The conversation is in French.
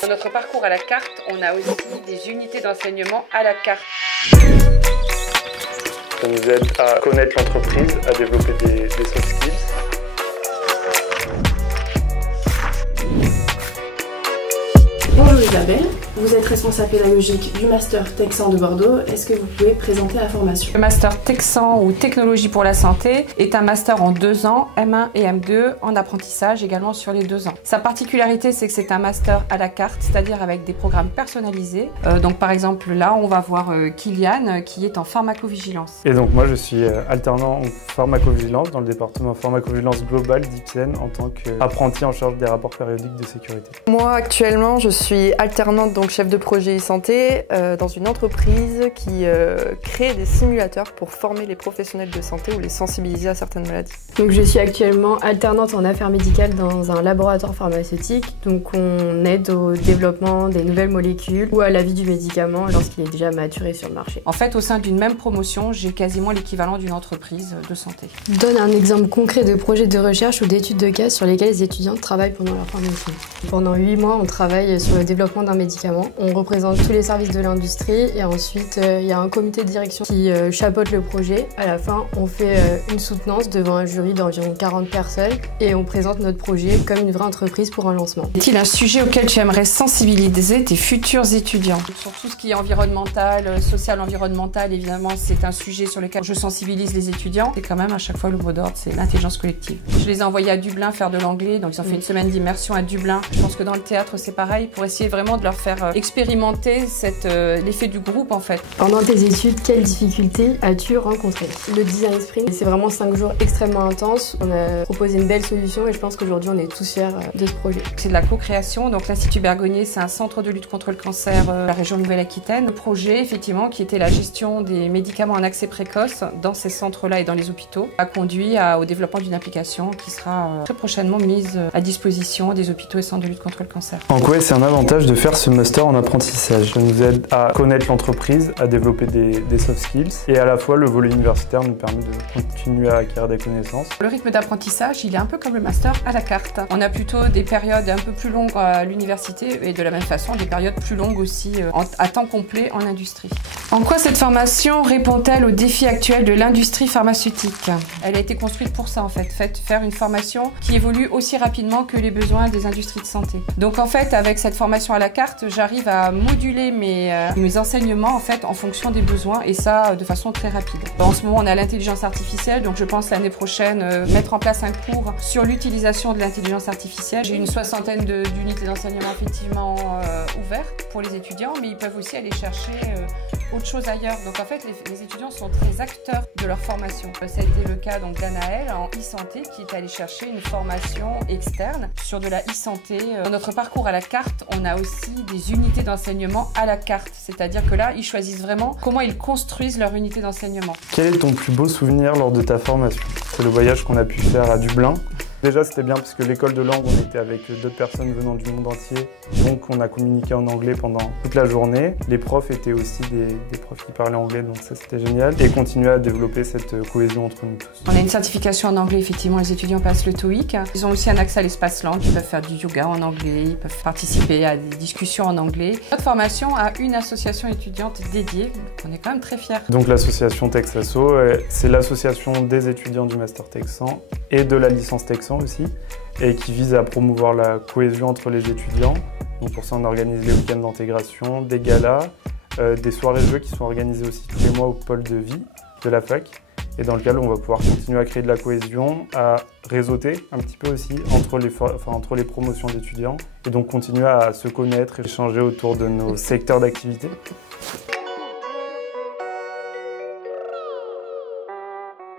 Dans notre parcours à la carte, on a aussi des unités d'enseignement à la carte. Ça nous aide à connaître l'entreprise, à développer des soft skills. Bonjour Isabelle, vous êtes responsable pédagogique du Master Texan de Bordeaux. Est-ce que vous pouvez présenter la formation? Le Master Texan ou Technologie pour la santé est un master en 2 ans, M1 et M2, en apprentissage également sur les 2 ans. Sa particularité, c'est que c'est un master à la carte, c'est-à-dire avec des programmes personnalisés. Donc par exemple là, on va voir Kylian qui est en pharmacovigilance. Et donc moi je suis alternant en pharmacovigilance dans le département pharmacovigilance globale d'Ipsen en tant qu'apprenti en charge des rapports périodiques de sécurité. Moi actuellement je suis alternante, donc chef de projet e-santé dans une entreprise qui crée des simulateurs pour former les professionnels de santé ou les sensibiliser à certaines maladies. Donc je suis actuellement alternante en affaires médicales dans un laboratoire pharmaceutique. Donc on aide au développement des nouvelles molécules ou à la vie du médicament lorsqu'il est déjà maturé sur le marché. En fait, au sein d'une même promotion, j'ai quasiment l'équivalent d'une entreprise de santé. Donne un exemple concret de projet de recherche ou d'études de cas sur lesquels les étudiants travaillent pendant leur formation. Pendant 8 mois, on travaille sur le développement d'un médicament. On représente tous les services de l'industrie et ensuite il y a un comité de direction qui chapeaute le projet. À la fin, on fait une soutenance devant un jury d'environ 40 personnes et on présente notre projet comme une vraie entreprise pour un lancement. Est-il un sujet auquel tu aimerais sensibiliser tes futurs étudiants? Sur tout ce qui est environnemental, social, environnemental, évidemment, c'est un sujet sur lequel je sensibilise les étudiants. C'est quand même à chaque fois le mot d'ordre, c'est l'intelligence collective. Je les ai envoyés à Dublin faire de l'anglais, donc ils ont fait une semaine d'immersion à Dublin. Je pense que dans le théâtre, c'est pareil, pour essayer vraiment de leur faire expérimenter l'effet du groupe en fait. Pendant tes études, quelles difficultés as-tu rencontrées? Le design sprint, c'est vraiment 5 jours extrêmement intenses. On a proposé une belle solution et je pense qu'aujourd'hui on est tous fiers de ce projet. C'est de la co-création, donc l'Institut Bergonié, c'est un centre de lutte contre le cancer de la région Nouvelle-Aquitaine. Le projet, effectivement, qui était la gestion des médicaments en accès précoce dans ces centres-là et dans les hôpitaux, a conduit au développement d'une application qui sera très prochainement mise à disposition des hôpitaux et centres de lutte contre le cancer. En quoi c'est un avantage de faire ce master en apprentissage? Ça nous aide à connaître l'entreprise, à développer des soft skills et à la fois le volet universitaire nous permet de continuer à acquérir des connaissances. Le rythme d'apprentissage, il est un peu comme le master à la carte. On a plutôt des périodes un peu plus longues à l'université et de la même façon des périodes plus longues aussi à temps complet en industrie. En quoi cette formation répond-elle aux défis actuels de l'industrie pharmaceutique? Elle a été construite pour ça en fait, faire une formation qui évolue aussi rapidement que les besoins des industries de santé. Donc en fait, avec cette formation à la carte, j'arrive à moduler mes enseignements en fait en fonction des besoins et ça de façon très rapide. En ce moment, on a l'intelligence artificielle, donc je pense l'année prochaine mettre en place un cours sur l'utilisation de l'intelligence artificielle. J'ai une 60aine d'unités d'enseignement effectivement ouvertes pour les étudiants, mais ils peuvent aussi aller chercher autre chose ailleurs. Donc en fait, les étudiants sont très acteurs de leur formation. Ça a été le cas donc d'Anaël en e-santé qui est allée chercher une formation externe sur de la e-santé. Dans notre parcours à la carte, on a aussi des unités d'enseignement à la carte. C'est-à-dire que là, ils choisissent vraiment comment ils construisent leur unité d'enseignement. Quel est ton plus beau souvenir lors de ta formation? C'est le voyage qu'on a pu faire à Dublin. Déjà, c'était bien parce que l'école de langue, on était avec d'autres personnes venant du monde entier. Donc, on a communiqué en anglais pendant toute la journée. Les profs étaient aussi des profs qui parlaient anglais, donc ça, c'était génial. Et continuer à développer cette cohésion entre nous tous. On a une certification en anglais, effectivement, les étudiants passent le TOEIC. Ils ont aussi un accès à l'espace langue, ils peuvent faire du yoga en anglais, ils peuvent participer à des discussions en anglais. Notre formation a une association étudiante dédiée, donc on est quand même très fiers. Donc, l'association Texasso, c'est l'association des étudiants du Master Texan et de la licence Texan aussi, et qui vise à promouvoir la cohésion entre les étudiants. Donc pour ça, on organise les week-ends d'intégration, des galas, des soirées jeux qui sont organisées aussi tous les mois au pôle de vie de la fac, et dans lequel on va pouvoir continuer à créer de la cohésion, à réseauter un petit peu aussi entre les promotions d'étudiants, et donc continuer à se connaître et échanger autour de nos secteurs d'activité.